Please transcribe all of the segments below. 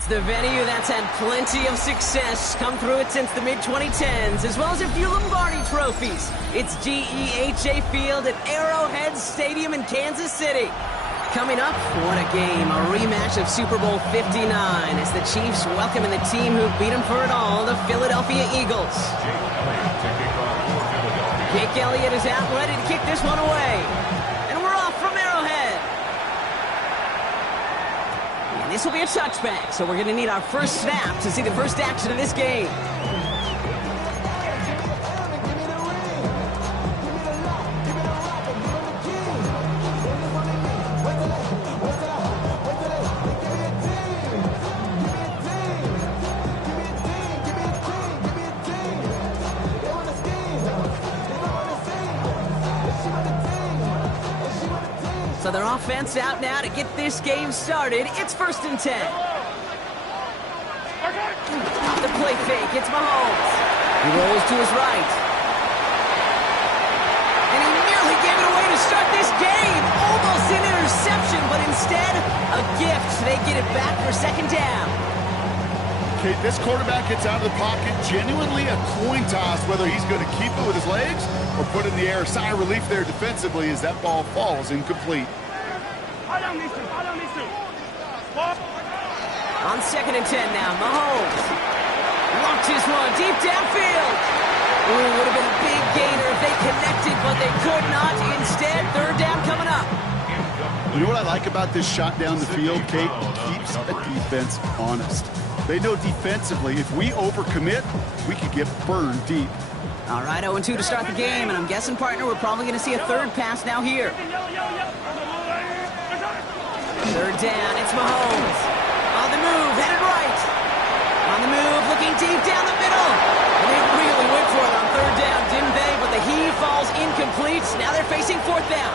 It's the venue that's had plenty of success, come through it since the mid-2010s, as well as a few Lombardi trophies. It's GEHA Field at Arrowhead Stadium in Kansas City. Coming up, what a game, a rematch of Super Bowl 59 as the Chiefs welcome in the team who beat them for it all, the Philadelphia Eagles. Jake Elliott is out ready to kick this one away. And we're off from Arrowhead. And this will be a touchback, so we're going to need our first snap to see the first action of this game. So their offense out now to get this game started. It's 1st and 10. Off the play fake, it's Mahomes. He rolls to his right. And he nearly gave it away to start this game. Almost an interception, but instead, a gift. They get it back for 2nd down. Okay, this quarterback gets out of the pocket, genuinely a coin toss, whether he's going to keep it with his legs or put it in the air. Sigh of relief there defensively as that ball falls incomplete. On 2nd and 10 now, Mahomes launched his one deep downfield. Ooh, would have been a big gainer if they connected, but they could not. Instead, 3rd down coming up. You know what I like about this shot down the field, Kate? It keeps a defense honest. They know defensively, if we overcommit, we could get burned deep. All right, 0-2 to start the game, and I'm guessing, partner, we're probably going to see a 3rd pass now here. 3rd down, it's Mahomes. On the move, headed right. On the move, looking deep down the middle. And they really went for it on 3rd down, didn't they? But the heave falls incomplete. Now they're facing 4th down.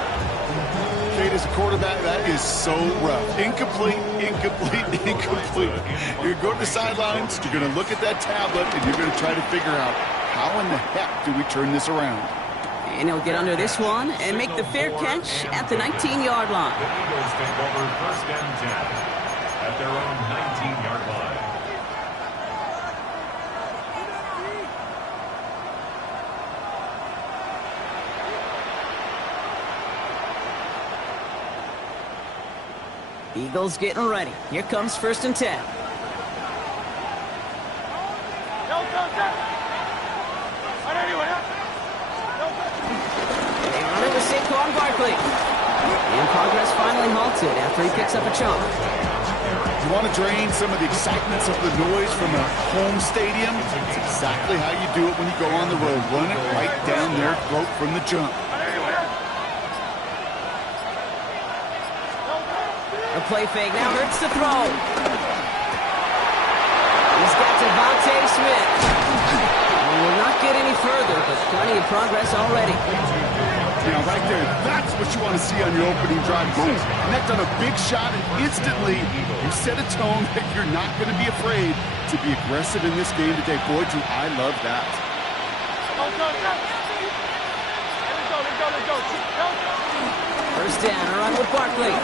Kate, as a quarterback, that is so rough. Incomplete, incomplete, incomplete. You're going to the sidelines, you're going to look at that tablet, and you're going to try to figure out how in the heck do we turn this around. And he'll get under this one and make the fair catch at the 19-yard line. The Eagles take over 1st and 10 at their own 19-yard line. Eagles getting ready. Here comes 1st and 10. They run it with Saquon Barkley. And progress finally halted after he picks up a chunk. You want to drain some of the excitements of the noise from a home stadium? It's exactly how you do it when you go on the road. Run it right down their throat from the jump. The play fake now hurts the throw. He's got Devontae Smith. He will not get any further, but plenty of progress already. Yeah, right there. That's what you want to see on your opening drive. Boom. Connect on a big shot, and instantly you set a tone that you're not going to be afraid to be aggressive in this game today. Boy, do I love that. First down, a run with Barkley.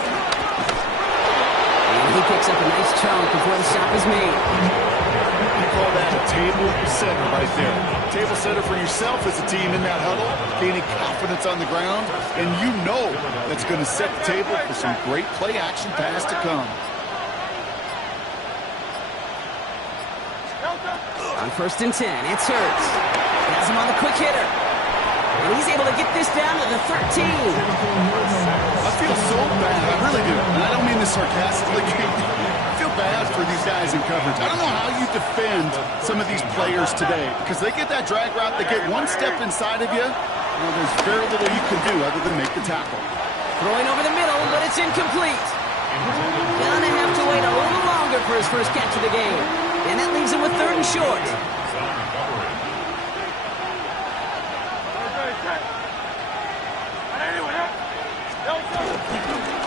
And he picks up a nice chunk before the stop is made. You call that a table setter right there. Table setter for yourself as a team in that huddle, gaining confidence on the ground, and you know that's going to set the table for some great play action pass to come. On 1st and 10, it's Hurts. Has him on the quick hitter. And he's able to get this down to the 13. I feel so bad. I really do. And I don't mean this sarcastically. I feel bad for these guys in coverage. I don't know how you defend some of these players today because they get that drag route, they get one step inside of you, well, there's very little you can do other than make the tackle. Throwing over the middle, but it's incomplete. Gonna have to wait a little longer for his first catch of the game. And that leaves him with 3rd and short.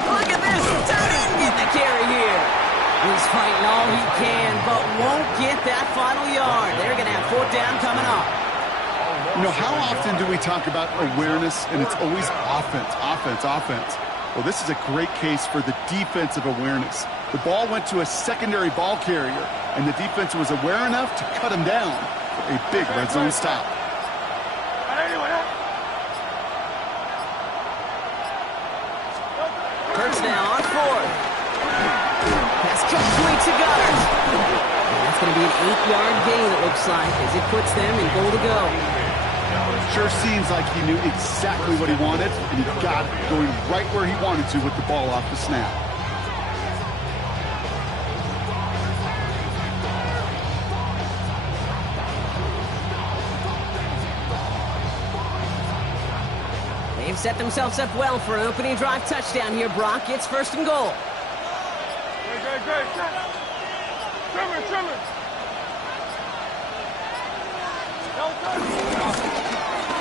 Look at this. Didn't get the carry here. He's fighting all he can, but won't get that final yard. They're going to have 4th down coming up. You know, how often do we talk about awareness, and it's always offense, offense, offense? Well, this is a great case for the defensive awareness. The ball went to a secondary ball carrier, and the defense was aware enough to cut him down for a big red zone stop. Hurts now on 4th. Pass complete to Goddard. And that's going to be an 8-yard gain, it looks like, as it puts them in goal to go. Sure seems like he knew exactly what he wanted, and he got it going right where he wanted to with the ball off the snap. They've set themselves up well for an opening drive touchdown here, Brock. It's 1st and goal. Great. Trimmer.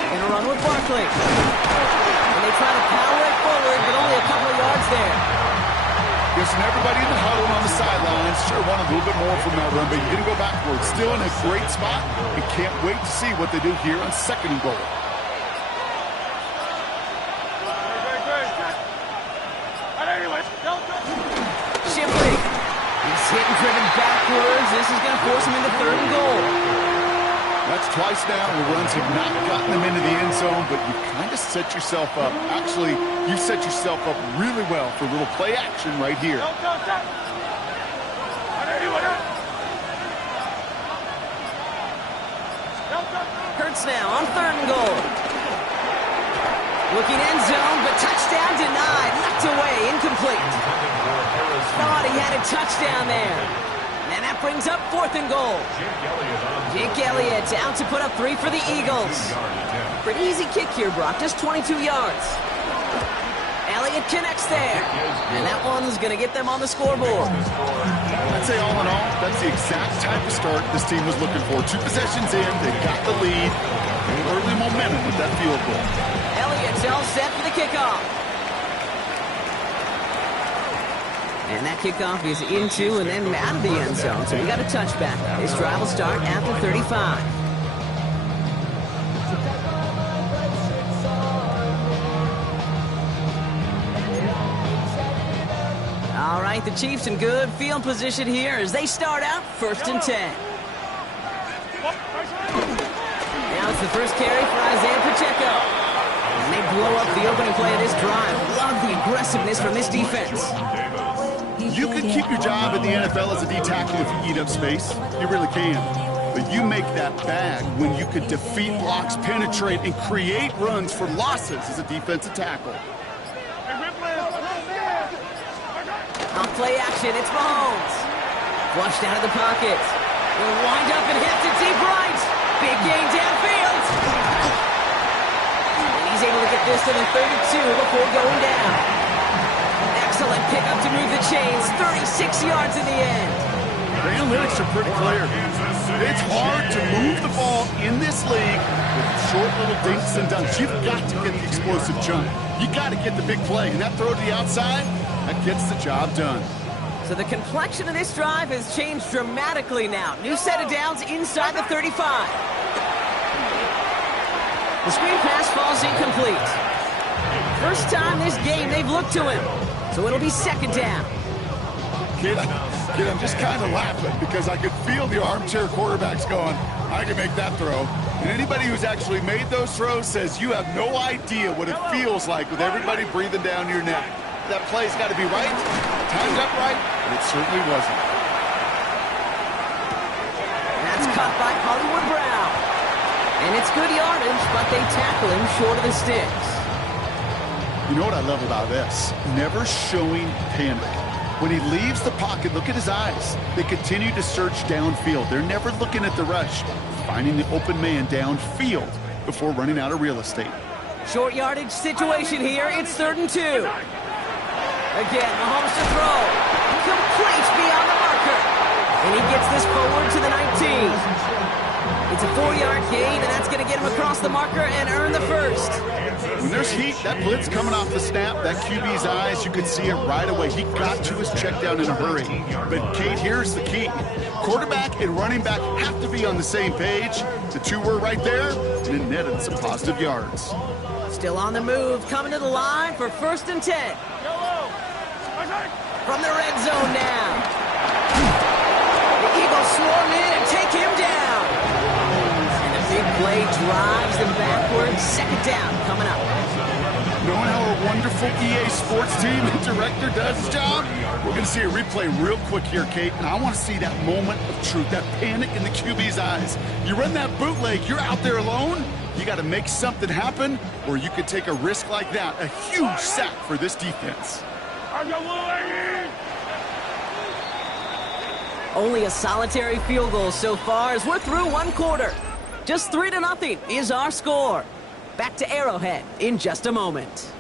They're going to run with Barkley. And they try to power it forward, but only a couple of yards there. Listen, everybody in the huddle on the sidelines sure want a little bit more from that run, but you didn't go backwards. Still in a great spot, and can't wait to see what they do here on 2nd and goal. Shipley. He's hit and driven backwards. This is going to force him into 3rd and goal. That's twice now where runs have not gotten them into the end zone, but you kind of set yourself up. Actually, you've set yourself up really well for a little play action right here. Hurts now on 3rd and goal. Looking end zone, but touchdown denied. Knocked away, incomplete. Thought he had a touchdown there. And that brings up 4th and goal. Jake Elliott out to put up 3 for the Eagles. Pretty easy kick here, Brock. Just 22 yards. Elliott connects there. And that one's going to get them on the scoreboard. I'd say all in all, that's the exact type of start this team was looking for. 2 possessions in, they got the lead. Early momentum with that field goal. Elliott's all set for the kickoff. And that kickoff is into and then out of the end zone. So we got a touchback. This drive will start at the 35. All right, the Chiefs in good field position here as they start out 1st and 10. Now it's the first carry for Isaiah Pacheco. And they blow up the opening play of this drive. Love the aggressiveness from this defense. You could keep your job in the NFL as a D tackle if you eat up space. You really can. But you make that bag when you could defeat blocks, penetrate, and create runs for losses as a defensive tackle. On play action, it's Mahomes. Flushed out of the pocket. Will wind up and hit to deep right. Big gain downfield. And he's able to get this to the 32 before going down. Excellent pickup to move the chains. 36 yards in the end. The analytics are pretty clear. It's hard to move the ball in this league with short little dinks and dunks. You've got to get the explosive jump. You got to get the big play. And that throw to the outside, that gets the job done. So the complexion of this drive has changed dramatically now. New set of downs inside the 35. The screen pass falls incomplete. First time this game they've looked to him. So it'll be 2nd down. Kid, I'm just kind of laughing because I could feel the armchair quarterbacks going, I can make that throw. And anybody who's actually made those throws says you have no idea what it feels like with everybody breathing down your neck. That play's got to be right, timed up right, and it certainly wasn't. That's caught by Hollywood Brown. And it's good yardage, but they tackle him short of the sticks. You know what I love about this? Never showing panic. When he leaves the pocket, look at his eyes. They continue to search downfield. They're never looking at the rush, finding the open man downfield before running out of real estate. Short yardage situation here. It's 3rd and 2. Again, Mahomes to throw. Complete beyond the marker. And he gets this forward to the 19. It's a 4-yard gain, and that's going to get him across the marker and earn the first. When there's heat, that blitz coming off the snap, that QB's eyes, you could see it right away. He got to his check down in a hurry. But, Kate, here's the key. Quarterback and running back have to be on the same page. The two were right there, and it netted some positive yards. Still on the move, coming to the line for 1st and 10. From the red zone now. The Eagles swarm in and take him down. And the big play drives them backwards. Second down coming up. Knowing how a wonderful EA Sports team and director does his job, we're going to see a replay real quick here, Kate, and I want to see that moment of truth, that panic in the QB's eyes. You run that bootleg, you're out there alone, you got to make something happen, or you could take a risk like that, a huge sack for this defense. Only a solitary field goal so far as we're through one quarter. Just 3-0 is our score. Back to Arrowhead in just a moment.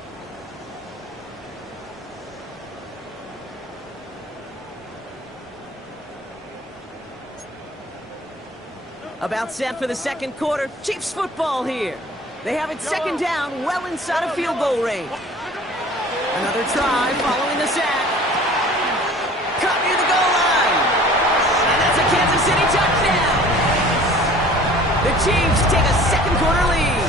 About set for the second quarter. Chiefs football here. They have it second down, well inside of field goal range. Another try following the sack. Cut near the goal line. And that's a Kansas City touchdown. The Chiefs take a second quarter lead.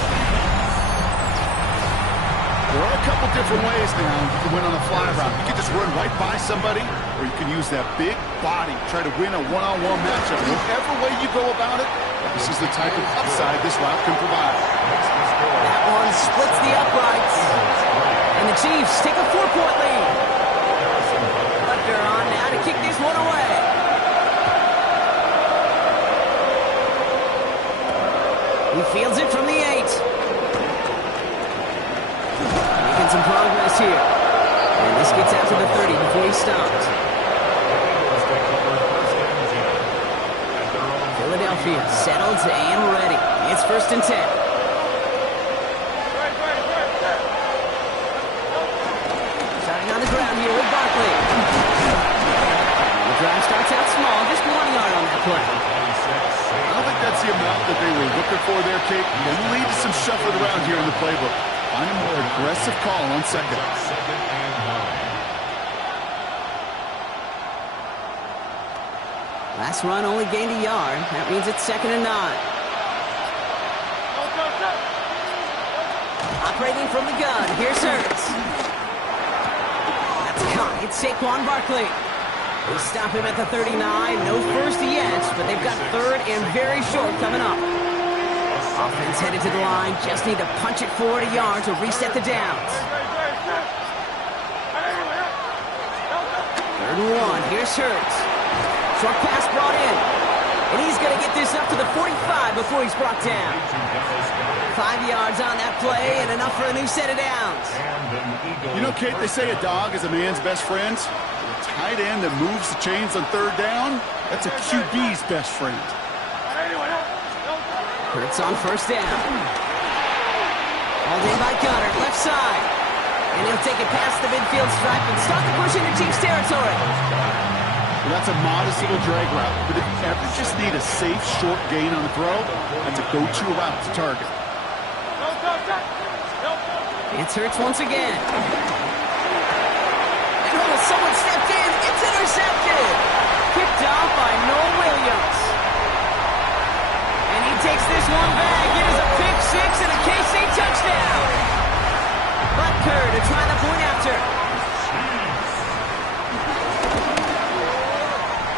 There are a couple different ways now you can win on a fly route. You can just run right by somebody, or you can use that big body, try to win a one-on-one matchup. Whichever way you go about it, this is the type of upside this route can provide. That one splits the uprights. And the Chiefs take a 4-point lead. Butker on now to kick this one away. He fields it from the 8. Making some progress here. And this gets out to the 30 before he stops. Philadelphia settled and ready. It's 1st and 10. Starting on the ground here with Barkley. The drive starts out small, just 1 yard on that play. I don't think that's the amount that they were looking for there, Kate. Going to lead to some shuffling around here in the playbook. Find a more aggressive call on second. Last run only gained a yard. That means it's 2nd and 9. Operating from the gun. Here's Hurts. That's caught. It's Saquon Barkley. They stop him at the 39. No first yet, but they've got 3rd and very short coming up. Offense headed to the line. Just need to punch it forward a yard to reset the downs. 3rd and 1. Here's Hurts. Short pass brought in. And he's going to get this up to the 45 before he's brought down. 5 yards on that play and enough for a new set of downs. You know, Kate, they say a dog is a man's best friend. A tight end that moves the chains on 3rd down, that's a QB's best friend. Hurts on 1st down. All in by Gunner, left side. And he'll take it past the midfield stripe and start to push into Chiefs territory. Well, that's a modest little drag route, but if you ever just need a safe, short gain on the throw, that's a go-to route to target. It's Hurts once again. And someone stepped in. It's intercepted. Picked off by Noel Williams. And he takes this one back. It is a pick 6 and a KC touchdown. Butker to try the point after.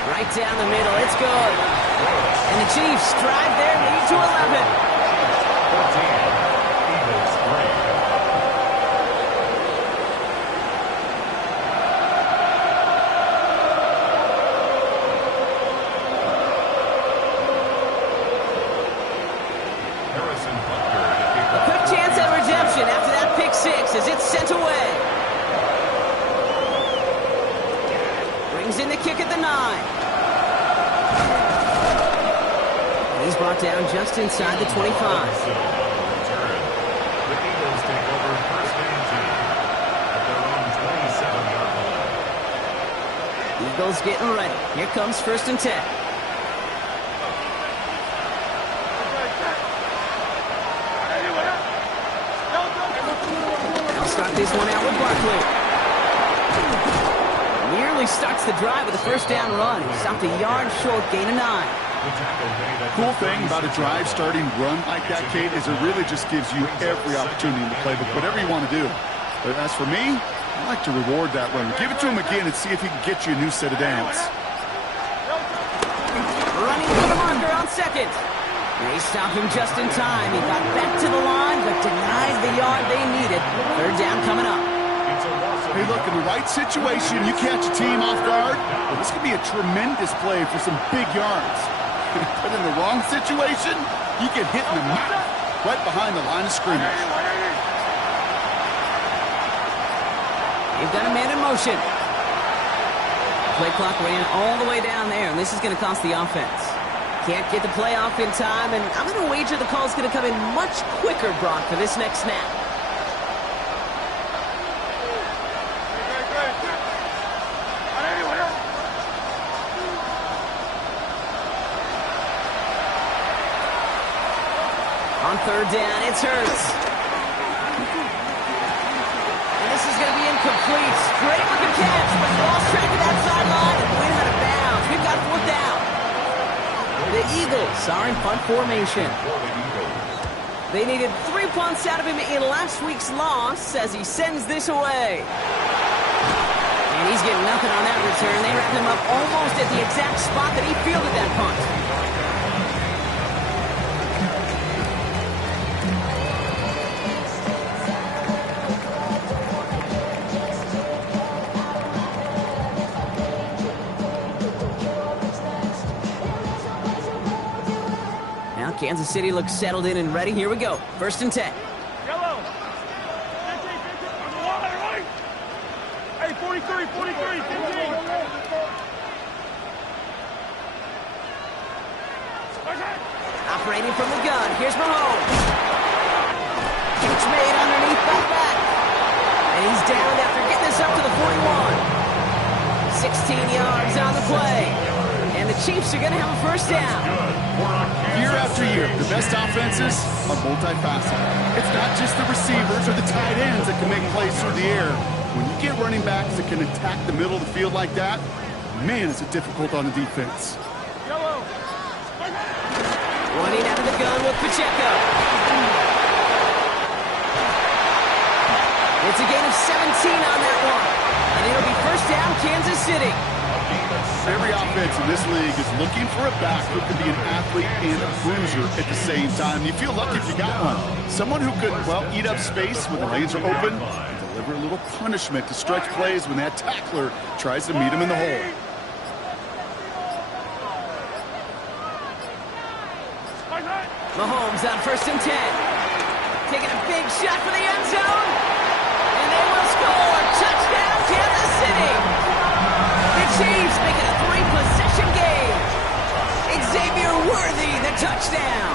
Right down the middle. It's good. And the Chiefs drive their lead to 11. After that pick 6 as it's sent away. Brings in the kick at the 9. And he's brought down just inside the 25. The Eagles take over 1st and 10 at their own 27-yard line. Eagles getting ready. Here comes 1st and 10. Start this one out with Barkley. Nearly starts the drive with a 1st down run. He stopped a yard short, gain of 9. Cool thing about a drive starting run like that, Kate, is it really just gives you every opportunity in the playbook, whatever you want to do. But as for me, I like to reward that runner. Give it to him again and see if he can get you a new set of downs. Running for the marker on second. They stop him just in time. He got back to the line, but denies the yard they needed. Third down coming up. Hey, look, in the right situation, you catch a team off guard, well, this could be a tremendous play for some big yards. But in the wrong situation, you get hit in the mouth right behind the line of scrimmage. They've got a man in motion. Play clock ran all the way down there, and this is going to cost the offense. Can't get the play off in time, and I'm going to wager the call's going to come in much quicker, Brock, for this next snap. On third down, it's Hurts. And this is going to be incomplete. Great looking catch, but lost track of that sideline and went out of bounds. We've got fourth down. The Eagles are in punt formation. They needed 3 punts out of him in last week's loss as he sends this away. And he's getting nothing on that return. They wrapped him up almost at the exact spot that he fielded that punt. Kansas City looks settled in and ready. Here we go. First and 10. Yellow. Hey, 43, 15. Operating from the gun. Here's Mahomes. Catch made underneath back. And he's down after getting this up to the 41. 16 yards on the play. And the Chiefs are going to have a first down. Year after year, the best offenses are multifaceted. It's not just the receivers or the tight ends that can make plays through the air. When you get running backs that can attack the middle of the field like that, man, is it difficult on the defense. Running out of the gun with Pacheco. It's a gain of 17 on that one. And it'll be first down, Kansas City. Every offense in this league is looking for a back who can be an athlete and a bruiser at the same time. You feel lucky if you got one. Someone who can, well, eat up space when the lanes are open and deliver a little punishment to stretch plays when that tackler tries to meet him in the hole. Mahomes on first and 10. Taking a big shot for the end zone. And they will score. Touchdown, Kansas City. Chiefs making a 3-possession game. Xavier Worthy, the touchdown.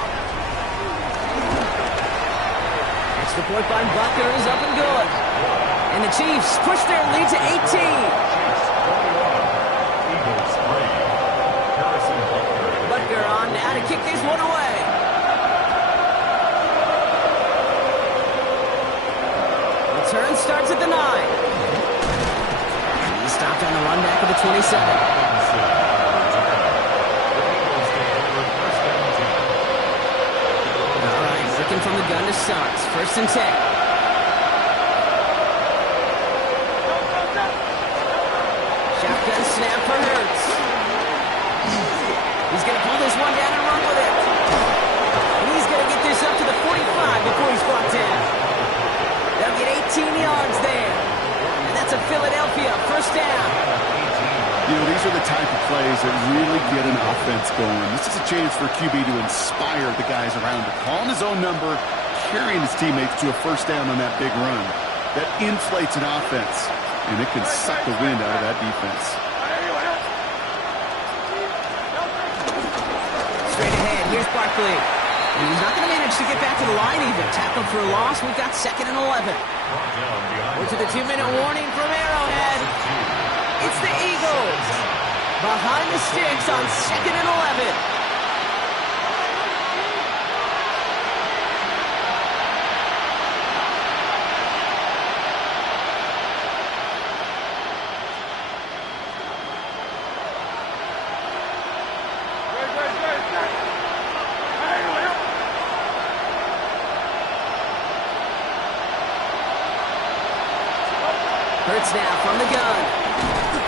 Extra point by Butker is up and good. And the Chiefs push their lead to 18. Butker on now to kick this one away. Return starts at the 9. Stopped on the run back of the 27. All right, working from the gun to start. First and 10. Shotgun snap for Hurts. He's going to pull this one down and run with it. And he's going to get this up to the 45 before he's brought down. They'll get 18 yards there. That's a Philadelphia first down. You know, these are the type of plays that really get an offense going. This is a chance for QB to inspire the guys around him. Calling his own number, carrying his teammates to a first down on that big run. That inflates an offense, and it can suck the wind out of that defense. Straight ahead, here's Barkley. And he's not going to manage to get back to the line even. Tackled for a loss. We've got 2nd and 11. We're to the 2-minute warning from Arrowhead. It's the Eagles. Behind the sticks on 2nd and 11. blitz now from the gun.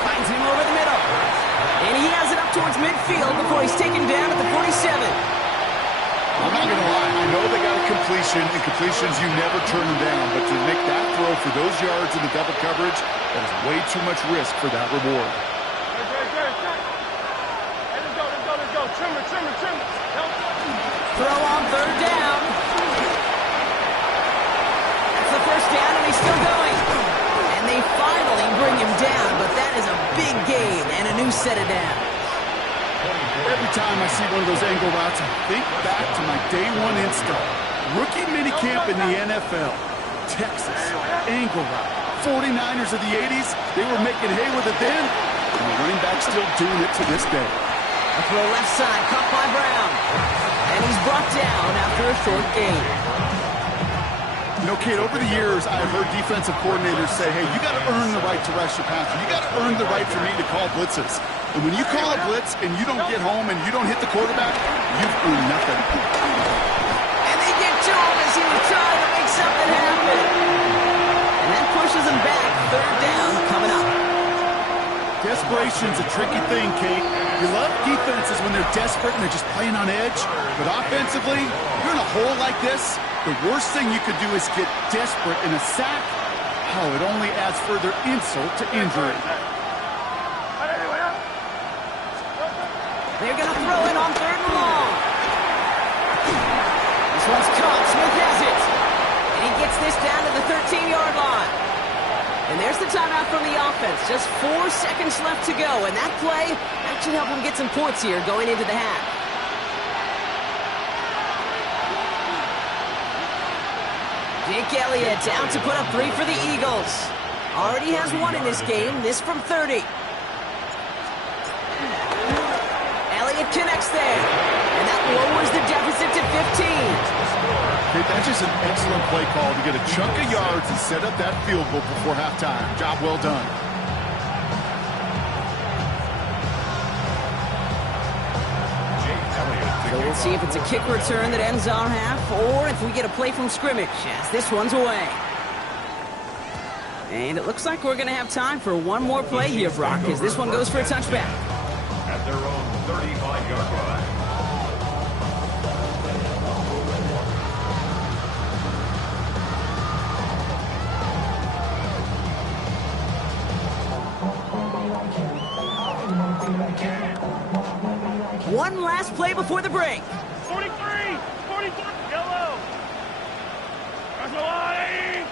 Finds him over the middle. And he has it up towards midfield before he's taken down at the 47. I'm not going to lie. I know they got a completion, and completions, you never turn them down. But to make that throw for those yards in the double coverage, that is way too much risk for that reward. Hey, let's go. Trim it. Throw on third down. That's the first down, and he's still going. And they finally bring him down, but that is a big gain and a new set of downs. Every time I see one of those angle routes, I think back to my day one install. Rookie minicamp in the NFL. Texas, angle route. 49ers of the 80s, they were making hay with it then, and the running back's still doing it to this day. A throw left side, caught by Brown. And he's brought down after a short gain. You know, Kate, over the years, I've heard defensive coordinators say, hey, you got to earn the right to rush your passer. You got to earn the right for me to call blitzes. And when you call a blitz and you don't get home and you don't hit the quarterback, you've earned nothing. And they get to him as he was trying to make something happen. And that pushes him back. Third down coming up. Desperation's a tricky thing, Kate. You love defenses when they're desperate and they're just playing on edge. But offensively, you're in a hole like this, the worst thing you could do is get desperate in a sack. Oh, it only adds further insult to injury. They're going to throw it on third and long. This one's caught. Smith has it. And he gets this down to the 13-yard line. And there's the timeout from the offense. Just 4 seconds left to go. And that play, that should help them get some points here going into the half. Jake Elliott down to put up 3 for the Eagles. Already has 1 in this game. This from 30. Elliott connects there. And that lowers the deficit to 15. Okay, that's just an excellent play call to get a chunk of yards and set up that field goal before halftime. Job well done. So we'll see if it's a kick return that ends our half, or if we get a play from scrimmage, as this one's away. And it looks like we're going to have time for one more play here, Brock, as this one goes for a touchback. At their own 35-yard line. One last play before the break. 43, yellow. That's the line.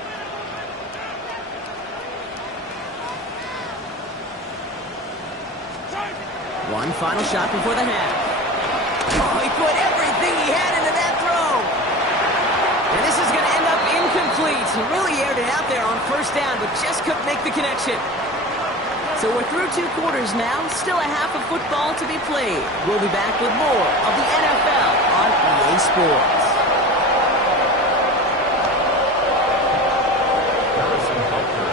One final shot before the half. Oh, he put everything he had into that throw. And this is going to end up incomplete. He really aired it out there on first down, but just couldn't make the connection. So we're through 2 quarters now. Still a half of football to be played. We'll be back with more of the NFL on EA Sports.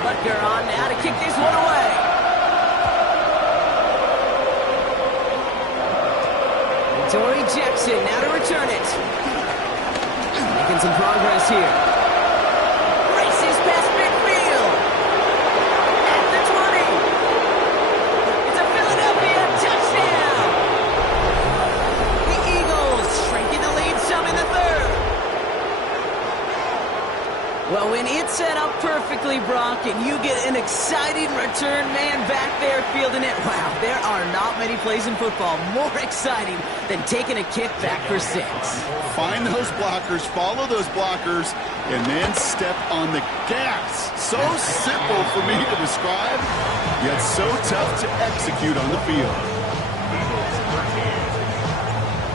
Butker on now to kick this one away. Torrey Jackson now to return it. Making some progress here. Races past midfield. At the 20. It's a Philadelphia touchdown. The Eagles shrinking the lead some in the third. Well, when it's set up perfectly, Brock, and you get an exciting return man back there fielding it, wow, there are not many plays in football more exciting than taking a kick back for 6. Find those blockers, follow those blockers, and then step on the gas. So simple for me to describe, yet so tough to execute on the field.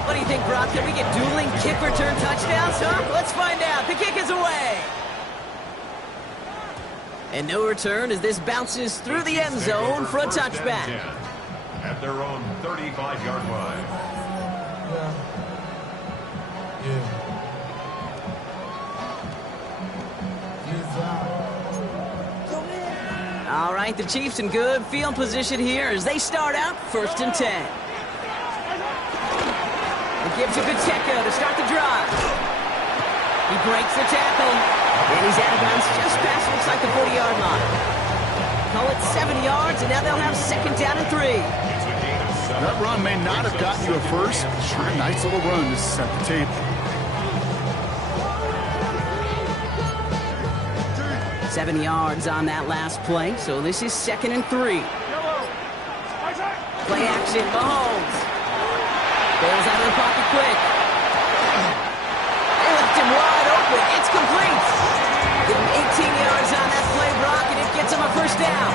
What do you think, Brock? Can we get dueling kick return touchdowns, huh? Let's find out. The kick is away. And no return as this bounces through the end zone for a touchback. At their own 35-yard line. All right, the Chiefs in good field position here as they start out 1st and 10. It gives to Pacheco to start the drive. He breaks the tackle, and he's out of bounds just past, looks like, the 40-yard line. solid 7 yards, and now they'll have second down and 3. That run may not have gotten you a first. Sure, a nice little run to set the table. 7 yards on that last play, so this is second and 3. Play action, Mahomes. Bails out of the pocket quick. They left him wide open. It's complete. Give him 18 yards on that play, Brock, and it gets him a first down.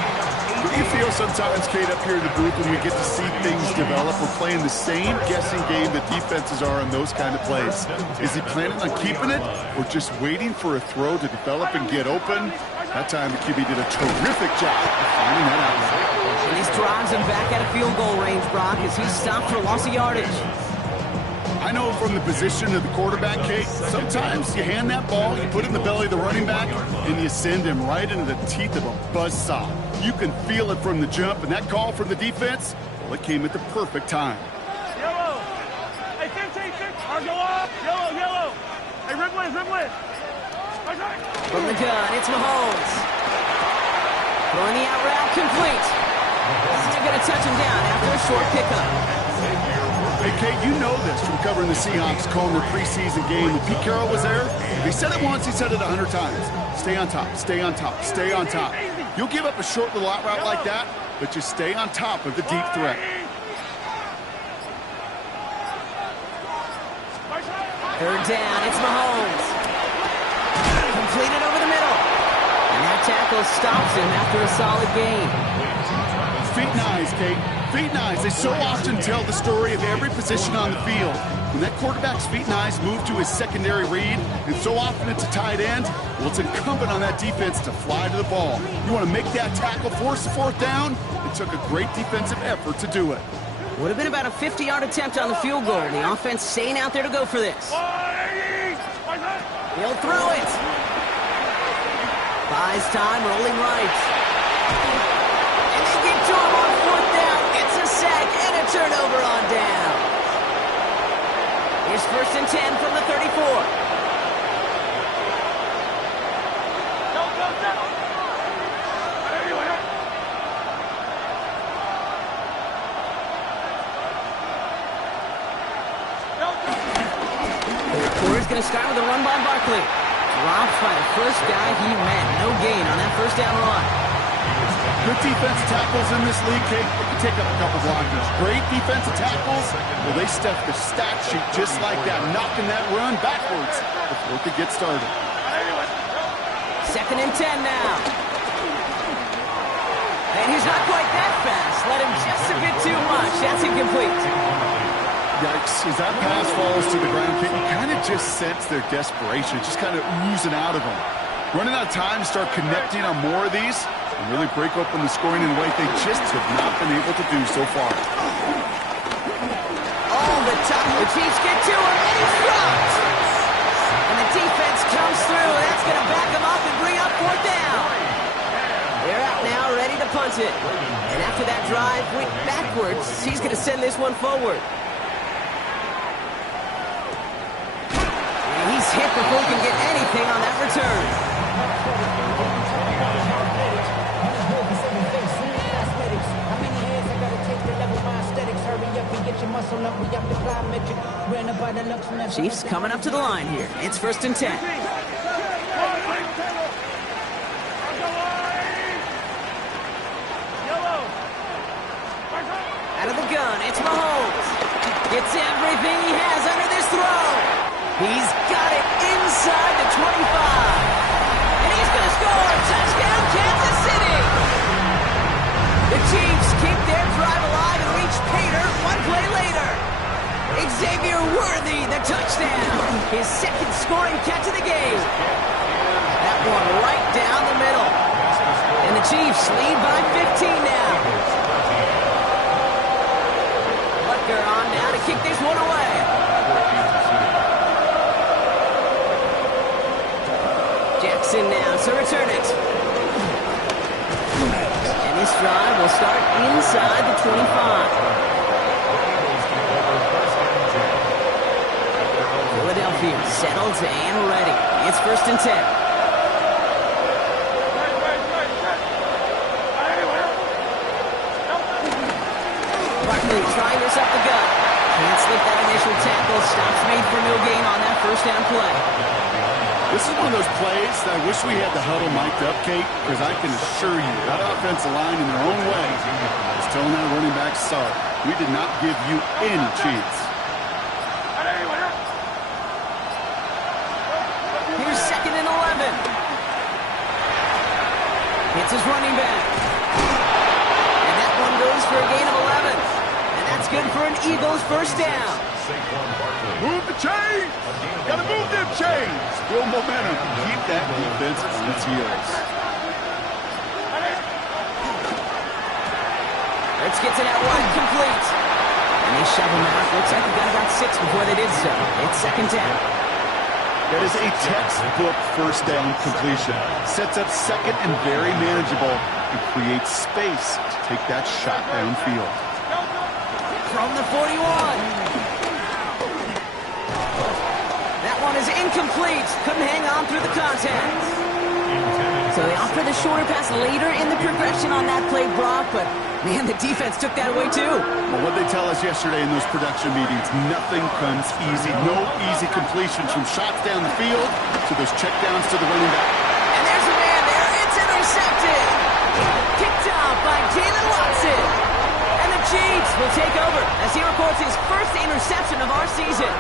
What do you feel sometimes, Kate, up here in the booth when we get to see things develop? We're playing the same guessing game that defenses are on those kind of plays. Is he planning on keeping it or just waiting for a throw to develop and get open? That time the QB did a terrific job of finding that outlet. And these drives him back out of field goal range, Brock, as he's stopped for loss of yardage. I know from the position of the quarterback, Kate, sometimes you hand that ball, you put it in the belly of the running back, and you send him right into the teeth of a buzzsaw. You can feel it from the jump, and that call from the defense, well, it came at the perfect time. Yellow. Hey, 15, go up. Yellow. Hey, Ripley. From the gun, it's Mahomes. Throwing the out route complete. Still going to touch him down after a short pickup. Hey, Kate, you know this from covering the Seahawks, calling their preseason game. When Pete Carroll was there, if he said it once, he said it 100 times. Stay on top, stay on top, stay on top. You'll give up a short little out route like that, but just stay on top of the deep threat. Third down, it's Mahomes. Completed over the middle. And that tackle stops him after a solid gain. Feet and eyes, Kate. Feet and eyes. They so often tell the story of every position on the field. When that quarterback's feet and eyes move to his secondary read, and so often it's a tight end, well, it's incumbent on that defense to fly to the ball. You want to make that tackle, force the fourth down? It took a great defensive effort to do it. Would have been about a 50-yard attempt on the field goal. The offense staying out there to go for this. He'll throw it. Buys time, rolling right. And they get to him on fourth down. It's a sack and a turnover on down. Here's first and 10 from the 34. Corey's going to start with a run by Barkley. Dropped by the first guy he met. No gain on that first down run. Good defensive tackles in this league, Kate. They can take up a couple blockers. Great defensive tackles. Well, they stuff the stat sheet just like that, knocking that run backwards before it could get started. Second and 10 now. And he's not quite that fast. Let him just a bit too much. That's incomplete. Yikes. As that pass falls to the ground, Kate, you kind of just sense their desperation. Just kind of oozing out of them. Running out of time to start connecting on more of these and really break open the scoring in a way they just have not been able to do so far. All the time. The Chiefs get to him, and he's dropped. And the defense comes through. That's going to back him up and bring up fourth down. They're out now, ready to punt it. And after that drive went backwards, he's going to send this one forward. He's hit before he can get anything on that return. Chiefs coming up to the line here. It's first and 10. Out of the gun, it's Mahomes. Gets everything he has under this throw. He's got it inside the 25. And he's going to score. Touchdown, Kansas City. The Chiefs keep their drive alive and reach Pater one play later. Xavier Worthy, the touchdown. His second scoring catch of the game. That one right down the middle. And the Chiefs lead by 15 now. Butker on now to kick this one away. Jackson now to return it. And this drive will start inside the 25. Philadelphia settled and ready. It's first and 10. Barkley trying this up the gut. Can't slip that initial tackle. Stops made for no gain on that first down play. This is one of those plays that I wish we had the huddle mic'd up, Kate, because I can assure you that offensive line in their own way is telling that running back, sorry, we did not give you any chance. Here's 2nd and 11. It's his running back. And that one goes for a gain of 11. And that's good for an Eagles first down. Move the chains! Gotta move them chains! Build momentum. Keep that defense on its heels. Let's get to that one complete. And they shove him out. Looks like he got about 6 before they did so. It's 2nd down. That is a textbook first down completion. Sets up 2nd and very manageable and creates space to take that shot downfield. From the 41. That one is incomplete. Couldn't hang on through the contact. So they offer the shorter pass later in the progression on that play, Brock, but man, the defense took that away too. Well, what they tell us yesterday in those production meetings, nothing comes easy. No easy completions from shots down the field to those checkdowns to the running back. And there's a man there. It's intercepted. Picked off by Jalen Watson. And the Chiefs will take over as he records his first interception of our season.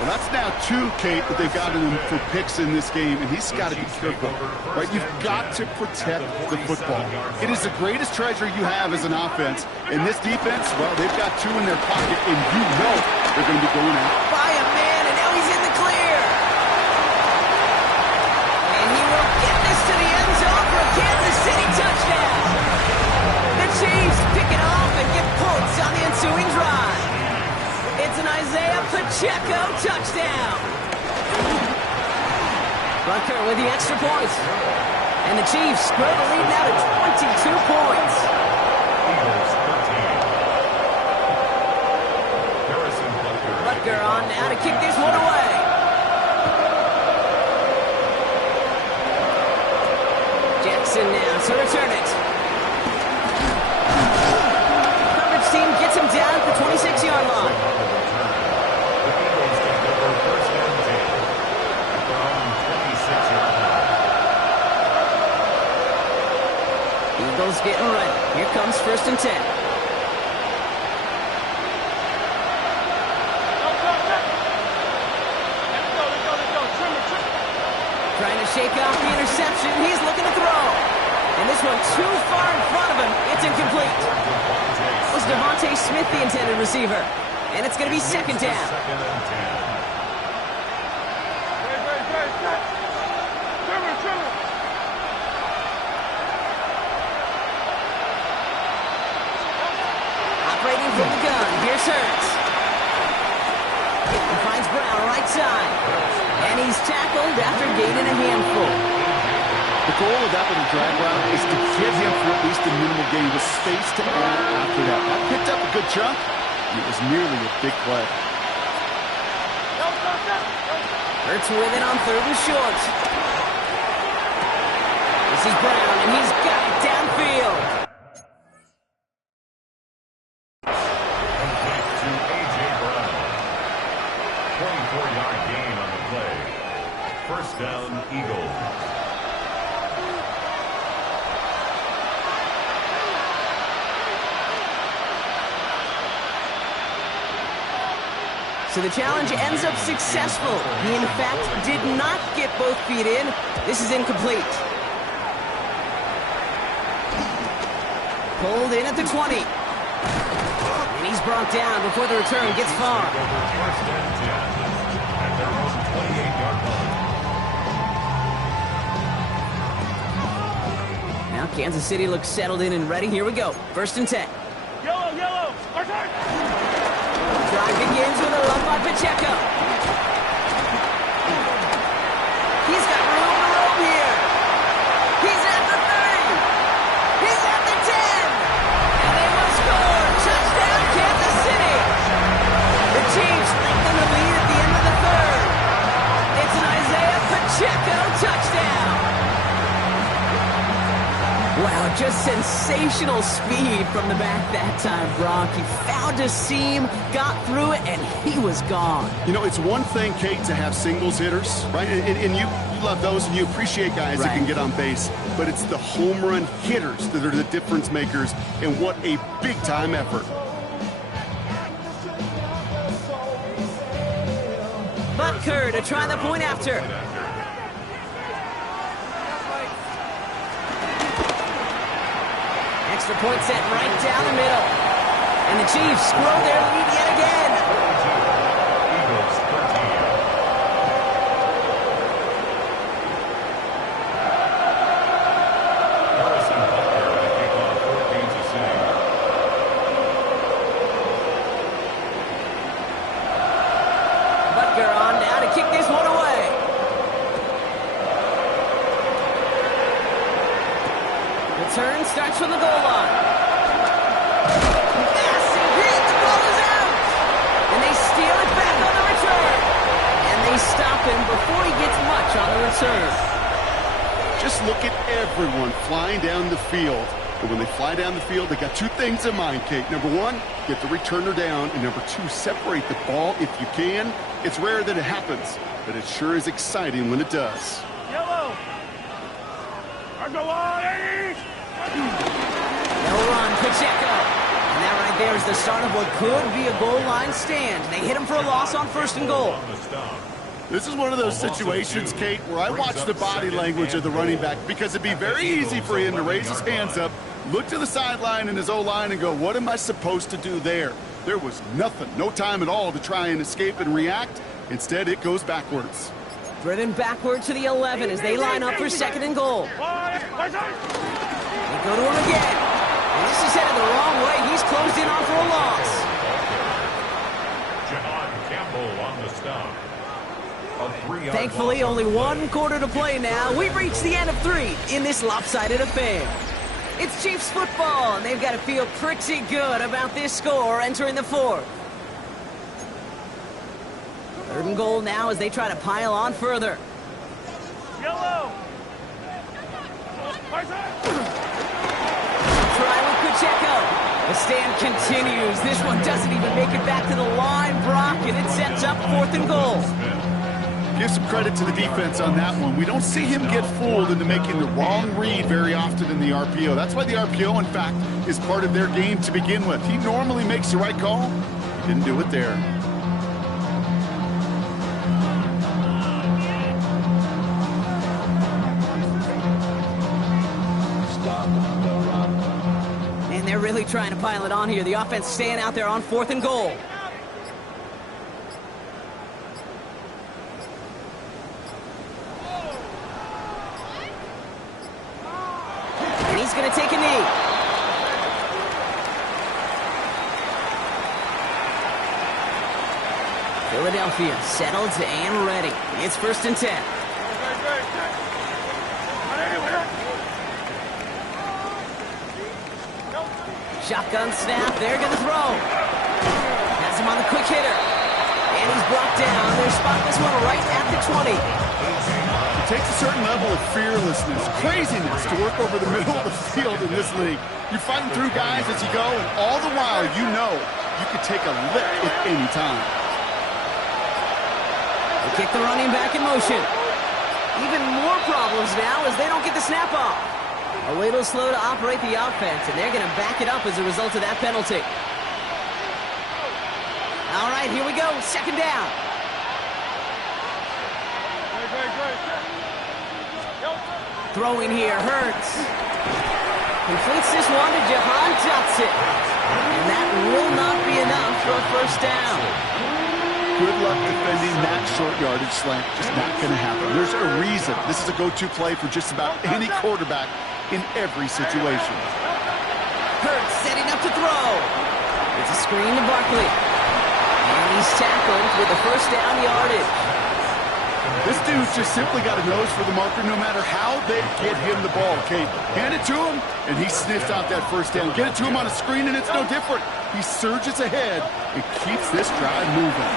Well, that's now 2, Kate, that they've gotten him for picks in this game, and he's got to be careful, right? You've got to protect the football. It is the greatest treasure you have as an offense, and this defense, well, they've got 2 in their pocket, and you know they're going to be going out. By a man, and now he's in the clear. And he will get this to the end zone for a Kansas City touchdown. The Chiefs pick it off and get points on the ensuing drive. It's an Isaiah Pacheco touchdown. Rucker with the extra point. And the Chiefs grow the lead now to 22 points. Rucker on now to kick this one away. Jackson now to return it. Coverage team gets him down at the 26-yard line. Eagles getting ready. Here comes 1st and 10. Trying to shake off the interception. He's looking to throw. And this one too far in front of him. It's incomplete. It was Devontae Smith, the intended receiver. And it's going to be 2nd down. Operating from the gun. Here's Hurts. He finds Brown right side. And he's tackled after gaining a handful. The goal of that little drag route is to get him for at least a minimal gain with space to add after that. That picked up a good chunk. It was nearly a big play. Hurts with it on 3rd and short. This is Brown, and he's got it downfield. To A.J. Brown. 24-yard gain on the play. First down, Eagles. So the challenge ends up successful. He, in fact, did not get both feet in. This is incomplete. Pulled in at the 20. And he's brought down before the return gets far. First and 10 at their own 28-yard line. Now Kansas City looks settled in and ready. Here we go. 1st and 10. Yellow, yellow. Drive begins with a run by Pacheco. He's got room to roam here. He's at the 30. He's at the 10. And they will score. Touchdown, Kansas City. The Chiefs lengthen the lead at the end of the 3rd. It's an Isaiah Pacheco touchdown. Wow, Oh, just sensational speed from the back that time, Brock. He found a seam, got through it, and he was gone. You know, it's one thing, Kate, to have singles hitters, right? And you love those, and you appreciate guys that can get on base. But it's the home run hitters that are the difference makers, and what a big-time effort. Butker to try the point after. Extra point set right down the middle. And the Chiefs grow their lead yet again. Eagles 13. Harrison Butker to kick off for Kansas City. Butker on now to kick this one away. Return starts from the goal line. Massive hit, the ball is out. And they steal it back on the return. And they stop him before he gets much on the return. Just look at everyone flying down the field. And when they fly down the field, they got two things in mind, Kate. Number one, get the returner down. And number two, separate the ball if you can. It's rare that it happens, but it sure is exciting when it does. Yellow. Go on, Eddie. No run, Pacheco. And that right there is the start of what could be a goal line stand. They hit him for a loss on 1st and goal. On the stop. This is one of those situations, Kate, where I watch the body language of the running back, because it'd be very easy for him to raise his hands up, look to the sideline in his O-line and go, what am I supposed to do there? There was nothing, no time at all to try and escape and react. Instead, it goes backwards. Driven backward to the 11 as they line up for 2nd and goal. They go to him again. And this is headed the wrong way. He's closed in on for a loss. John Campbell on the stop. A 3-yard Thankfully, loss. only 1 quarter to play now. We've reached the end of 3 in this lopsided affair. It's Chiefs football, and they've got to feel pretty good about this score entering the 4th. 3rd and goal now as they try to pile on further. Yellow. Try with Pacheco. The stand continues. This one doesn't even make it back to the line, Brock, and it sets up 4th and goal. Give some credit to the defense on that one. We don't see him get fooled into making the wrong read very often in the RPO. That's why the RPO, in fact, is part of their game to begin with. He normally makes the right call. He didn't do it there. And they're really trying to pile it on here. The offense staying out there on 4th and goal. And he's going to take a knee. Philadelphia settled and ready. It's 1st and 10. Shotgun snap, they're going to throw. Has him on the quick hitter. And he's brought down. They're spotting this one right at the 20. It takes a certain level of fearlessness, craziness to work over the middle of the field in this league. You're fighting through guys as you go, and all the while you know you could take a lick at any time. They kick the running back in motion. Even more problems now as they don't get the snap off. A little slow to operate the offense, and they're going to back it up as a result of that penalty. All right, here we go. 2nd down. Throwing here, Hurts. Completes this one to Jahan Dotson. And that will not be enough for a 1st down. Good luck defending that short yardage slant. Just not going to happen. There's a reason. This is a go-to play for just about any quarterback in every situation. Hurts setting up to throw. It's a screen to Barkley. And he's tackled with a 1st down yardage. This dude's just simply got a nose for the marker no matter how they get him the ball, Kate. Hand it to him, and he sniffs out that 1st down. Get it to him on a screen, and it's no different. He surges ahead and keeps this drive moving.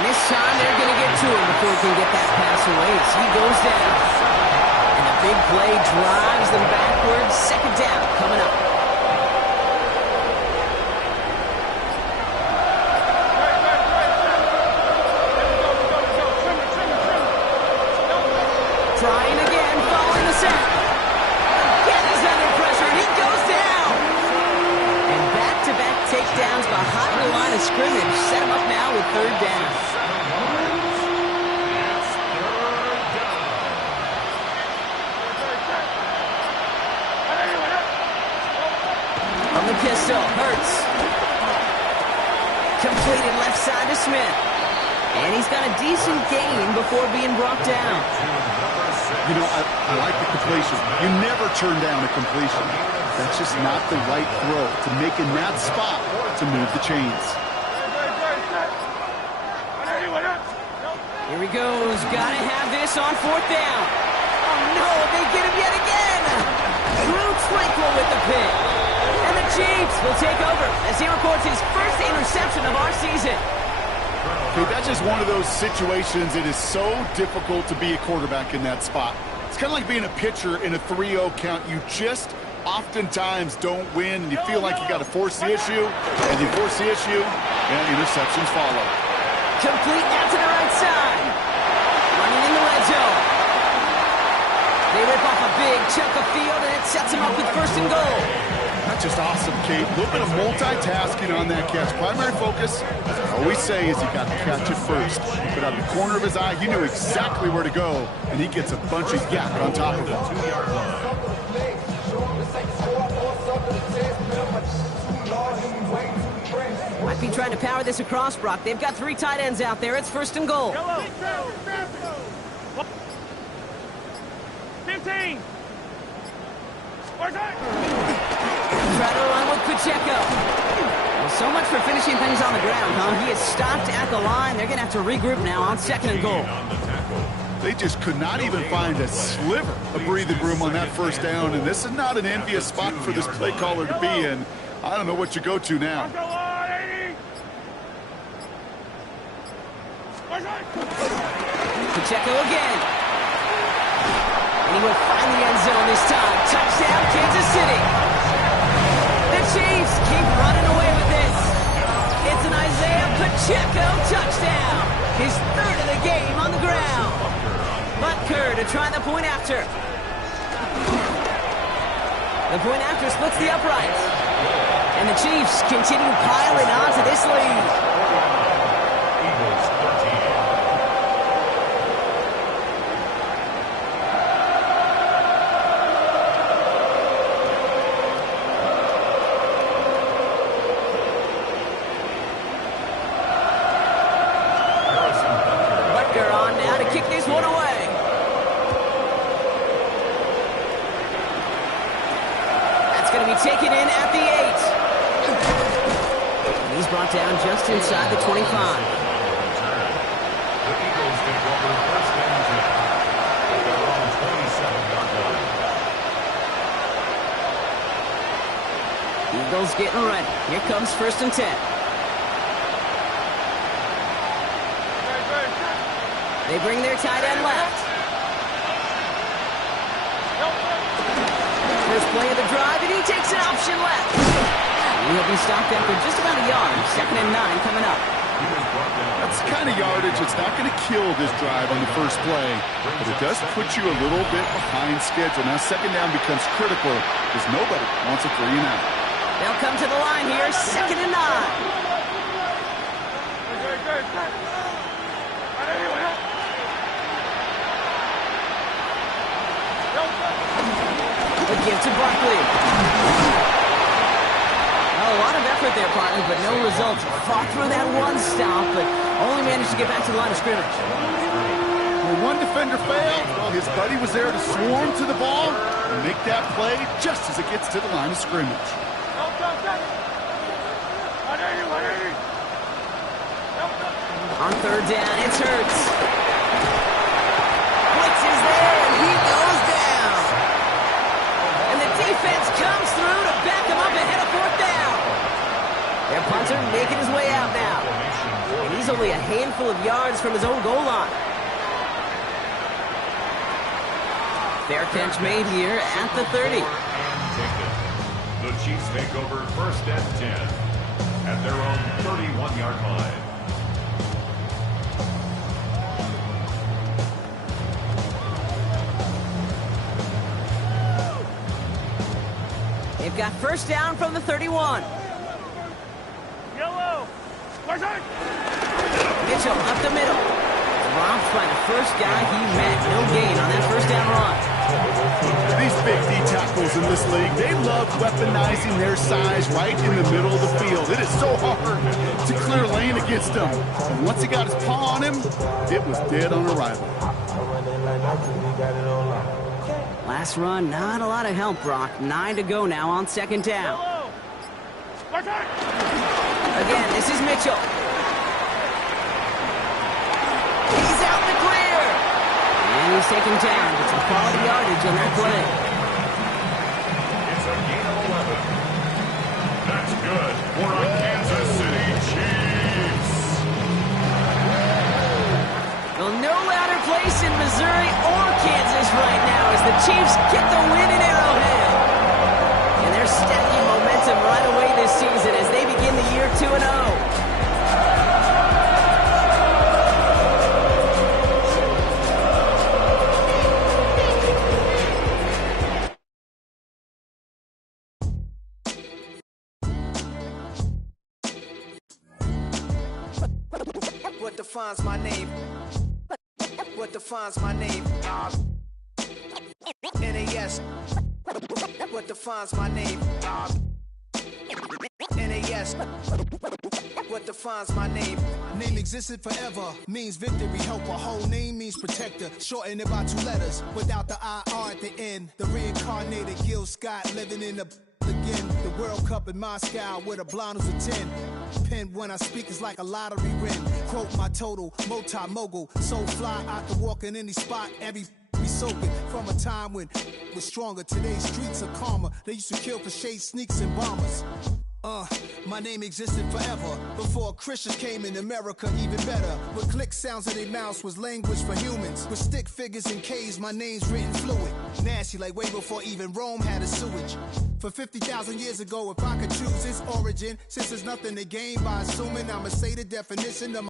And this time they're going to get to him before he can get that pass away. So he goes down. And the Big play drives them backwards. Second down coming up. Trying again, following the sack. Again, he's under pressure, and he goes down. And back-to-back takedowns behind the line of scrimmage set him up now with third down. From the pistol, Hurts. Completed left side to Smith. And he's got a decent gain before being brought down. You know, I like the completion. You never turn down a completion. That's just not the right throw to make in that spot to move the chains. Here he goes. Gotta have this on fourth down. Oh, no, they get him yet again. Drew Tranquil with the pick. And the Chiefs will take over as he records his first interception of our season. Okay, that's just one of those situations. It is so difficult to be a quarterback in that spot. It's kind of like being a pitcher in a 3-0 count. You just oftentimes don't win, and you feel like you got to force the issue, and you force the issue, and interceptions follow. Complete out to the right side. Running in the red zone. They rip off a big chunk of field, and it sets them up with first and goal. That's just awesome, Kate. A little bit of multitasking on that catch. Primary focus, as I always say, is you got to catch it first. But out of the corner of his eye, he knew exactly where to go, and he gets a bunch of yak on top of it. Might be trying to power this across, Brock. They've got 3 tight ends out there. It's first and goal. 15. Try to run with Pacheco. Well, so much for finishing things on the ground, huh? He is stopped at the line. They're going to have to regroup now on second and goal. They just could not even find a sliver of breathing room on that first down, and this is not an envious spot for this play caller to be in. I don't know what you go to now. Pacheco again. And he will find the end zone this time. Touchdown, Kansas City. The Chiefs keep running away with this. It's an Isaiah Pacheco touchdown. His third of the game on the ground. Butker to try the point after. The point after splits the uprights. And the Chiefs continue piling on to this lead. Taken in at the 8. And he's brought down just inside the 25. The Eagles take over first and 10 at their own 27-yard line. Eagles getting ready. Here comes first and 10. They bring their tight end left. First play of the drive, and he takes an option left. He'll be stopped after just about a yard. Second and 9 coming up. That's the kind of yardage. It's not going to kill this drive on the first play, but it does put you a little bit behind schedule. Now second down becomes critical because nobody wants a 3 and out. They'll come to the line here, second and 9. The give to Barkley. Well, a lot of effort there, partner, but no results. Fought through that one stop, but only managed to get back to the line of scrimmage. When one defender failed, well, his buddy was there to swarm to the ball and make that play just as it gets to the line of scrimmage. On third down, it's Hurts. Blitz is there, and he goes down. And the defense comes through to back him up ahead of fourth down. Their punter making his way out now. And he's only a handful of yards from his own goal line. Fair catch made here at the 30. The Chiefs take over 1st and 10 at their own 31-yard line. They've got first down from the 31. Yellow. Mitchell up the middle. Dropped by the first guy he met. No gain on that first down run. These big D tackles in this league, they love weaponizing their size right in the middle of the field. It is so hard to clear lane against them. And once he got his paw on him, it was dead on arrival. Last run, not a lot of help, Brock. 9 to go now on 2nd down. Again, this is Mitchell. He's out the clear. And he's taken down. It's a quality yardage on that play. It's a gain of 11. That's good for our Kansas City Chiefs. Well, no louder place in Missouri or Kansas right now as the Chiefs get the win in Arrowhead. And they're stacking momentum right away this season as they begin the year 2-0. What defines my name? What defines my name? NAS. What defines my name? NAS. What defines my name? Name existed forever, means victory, help. A whole name means protector. Shorten it by 2 letters, without the IR at the end. The reincarnated Gil Scott living in the again. The World Cup in Moscow with a blind who's a 10. Pen when I speak is like a lottery win. Quote my total, multi-mogul. So fly, I can walk in any spot, every be soaking. From a time when was stronger. Today's streets are calmer. They used to kill for shade sneaks and bombers. My name existed forever. Before Christians came in America, even better. With click sounds in their mouths was language for humans. With stick figures and K's, my name's written fluid. Nasty like way before even Rome had a sewage. For 50,000 years ago, if I could choose its origin, since there's nothing to gain by assuming, I'ma say the definition of